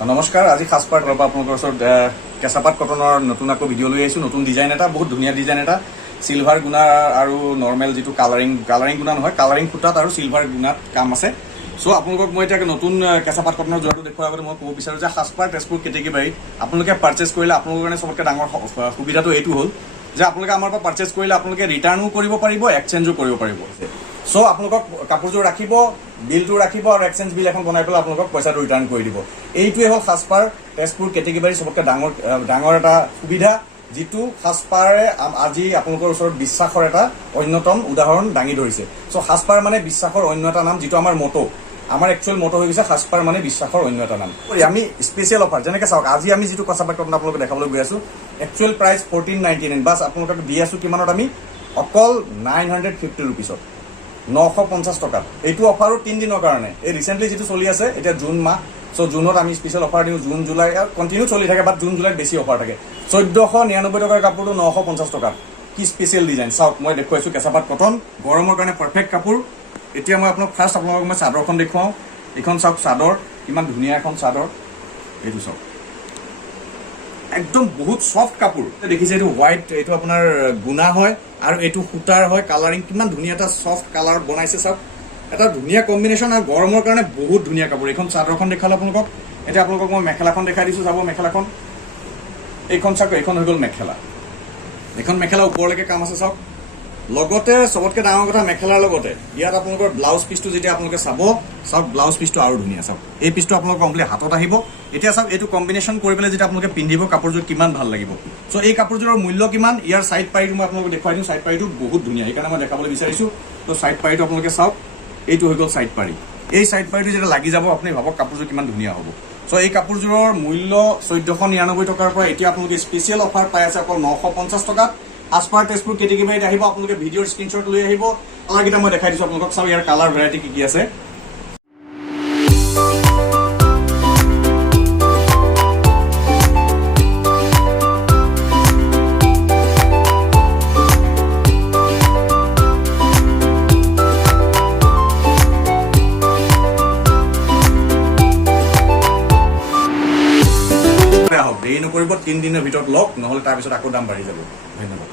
নমস্কাৰ, আজি খাসপাৰ পৰা আপোনালোকৰ ওচৰত কেঁচাপাত কটনৰ নতুন আকৌ ভিডিঅ' লৈ আহিছোঁ। নতুন ডিজাইন এটা, বহুত ধুনীয়া ডিজাইন এটা, চিলভাৰ গুণা আৰু নৰ্মেল যিটো কালাৰিং গুণা নহয়, কালাৰিং সূতাত আৰু চিলভাৰ গুণাত কাম আছে। চ' আপোনালোকক মই এতিয়া নতুন কেঁচাপাত কটনৰ যোৱাটো দেখুৱাৰ আগতে মই ক'ব বিচাৰোঁ যে খাসপাৰ তেজপুৰ কেটেগীবাৰীত আপোনালোকে পাৰ্চেছ কৰিলে আপোনালোকৰ কাৰণে চবতকৈ ডাঙৰ সুবিধাটো এইটো হ'ল যে আপোনালোকে আমাৰ পৰা পাৰ্চেছ কৰিলে আপোনালোকে ৰিটাৰ্ণো কৰিব পাৰিব, এক্সচেঞ্জো কৰিব পাৰিব। চ' আপোনালোকক কাপোৰযোৰ ৰাখিব, বিলটো ৰাখিব আৰু এক্সচেঞ্জ বিল এখন বনাই পেলাই আপোনালোকক পইচাটো ৰিটাৰ্ণ কৰি দিব। এইটোৱে হ'ল খাসপাৰ তেজপুৰ কেটেগীবাৰীৰ চবতকৈ ডাঙৰ এটা সুবিধা, যিটো খাসপাৰে আজি আপোনালোকৰ ওচৰত বিশ্বাসৰ এটা অন্যতম উদাহৰণ দাঙি ধৰিছে। চ' খাসপাৰ মানে বিশ্বাসৰ অন্য এটা নাম, যিটো আমাৰ মটো। আমাৰ একচুৱেল মটো হৈ গৈছে খাসপাৰ মানে বিশ্বাসৰ অন্য এটা নাম। আমি স্পেচিয়েল অফাৰ, যেনেকৈ চাওক, আজি আমি যিটো কেঁচাপাত কটন আপোনালোকে দেখাবলৈ গৈ আছোঁ, একচুৱেল প্ৰাইচ 1499, বাছ আপোনালোকক দি আছোঁ কিমানত? আমি অকল 950 ৰুপিছত, 950 টকাত। এইটো অফাৰো 3 দিনৰ কাৰণে। এই ৰিচেণ্টলি যিটো চলি আছে, এতিয়া জুন মাহ, চ' জুনত আমি স্পেচিয়েল অফাৰ দিওঁ। জুন জুলাই কণ্টিনিউ চলি থাকে, বাট জুন জুলাইত বেছি অফাৰ থাকে। 1499 টকাৰ কাপোৰটো 950 টকাত। কি স্পেচিয়েল ডিজাইন চাওক, মই দেখুৱাইছোঁ কেঁচাপাত কটন, গৰমৰ কাৰণে পাৰফেক্ট কাপোৰ। এতিয়া মই আপোনালোকক মই চাদৰখন দেখুৱাওঁ। এইখন চাওক চাদৰ, কিমান ধুনীয়া এখন চাদৰ। এইটো চাওক, একদম বহুত চফ্ট কাপোৰ। দেখিছে, এইটো হোৱাইট, এইটো আপোনাৰ গুণা হয় আৰু এইটো সূতাৰ হয়, কালাৰিং কিমান ধুনীয়া এটা চফ্ট কালাৰ বনাইছে চাওক। এটা ধুনীয়া কম্বিনেশ্যন আৰু গৰমৰ কাৰণে বহুত ধুনীয়া কাপোৰ। এইখন চাদৰখন দেখালোঁ আপোনালোকক। এতিয়া আপোনালোকক মই মেখেলাখন দেখাই দিছোঁ, চাব মেখেলাখন। এইখন চাওক, এইখন হৈ গ'ল মেখেলা। এইখন মেখেলা ওপৰলৈকে কাম আছে চাওক। লগতে চবতকৈ ডাঙৰ কথা, মেখেলাৰ লগতে ইয়াত আপোনালোকৰ ব্লাউজ পিচটো যেতিয়া আপোনালোকে চাওক ব্লাউজ পিচটো আৰু ধুনীয়া চাওক। এই পিচটো আপোনালোকৰ কমপ্লিট হাতত আহিব। এতিয়া চাওক, এইটো কম্বিনেশ্যন কৰি পেলাই যেতিয়া আপোনালোকে পিন্ধিব, কাপোৰযোৰ কিমান ভাল লাগিব। চ' এই কাপোৰযোৰৰ মূল্য কিমান? ইয়াৰ চাইড পাৰীটো মই আপোনালোকক দেখুৱাই দিওঁ। চাইড পাৰীটো বহুত ধুনীয়া, সেইকাৰণে মই দেখাবলৈ বিচাৰিছোঁ। ত' চাইড পাৰীটো আপোনালোকে চাওক, এইটো হৈ গ'ল চাইড পাৰী। এই চাইড পাৰীটো যেতিয়া লাগি যাব, আপুনি ভাবক কাপোৰযোৰ কিমান ধুনীয়া হ'ব। চ' এই কাপোৰযোৰৰ মূল্য 1499 টকাৰ পৰা এতিয়া আপোনালোকে স্পেচিয়েল অফাৰ পাই আছে অকল 950 টকাত। খাসপাৰ তেজপুৰ কেটেগীবাৰীত আহিব, আপোনালোকে ভিডিঅ'ৰ স্ক্ৰীনশ্বট লৈ আহিব। কালাৰকেইটা মই দেখাই দিছোঁ আপোনালোকক। চাওক, ইয়াৰ কালাৰ ভেৰাইটি কি কি আছে। দেৰি নকৰিব, 3 দিনৰ ভিতৰত লওক, নহ'লে তাৰপিছত আকৌ দাম বাঢ়ি যাব। ধন্যবাদ।